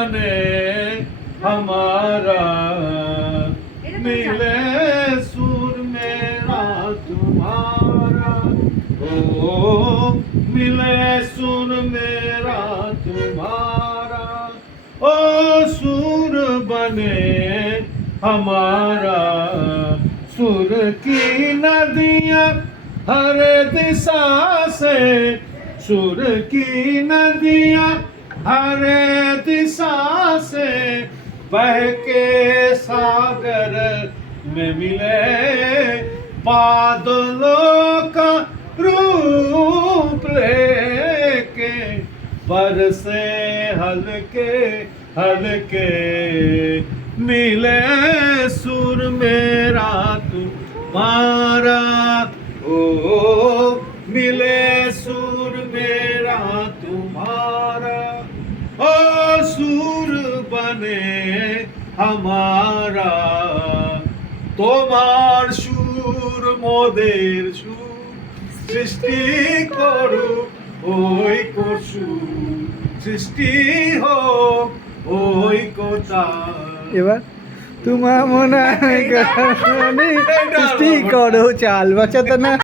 बने हमारा, मिले सुर मेरा तुम्हारा, ओ मिले सुर मेरा तुम्हारा, ओ सुर बने हमारा। सुर की नदियाँ हर दिशा से, सुर की नदियाँ हर दिशा से बह के सागर में मिले, बादलों का रूप लेके बरसे हल्के हल्के, मिले सुर मेरा तुम्हारा, ओ मिले सुर मेरा तुम्हारा, ओ सुर बने हमारा। তোমার সুর মোদের সুর, সৃষ্টি করু ওই কসু, সৃষ্টি হোক ওই কোথা। এবার তোমার মনে হয় সৃষ্টি করো, চাল বাঁচাতো না।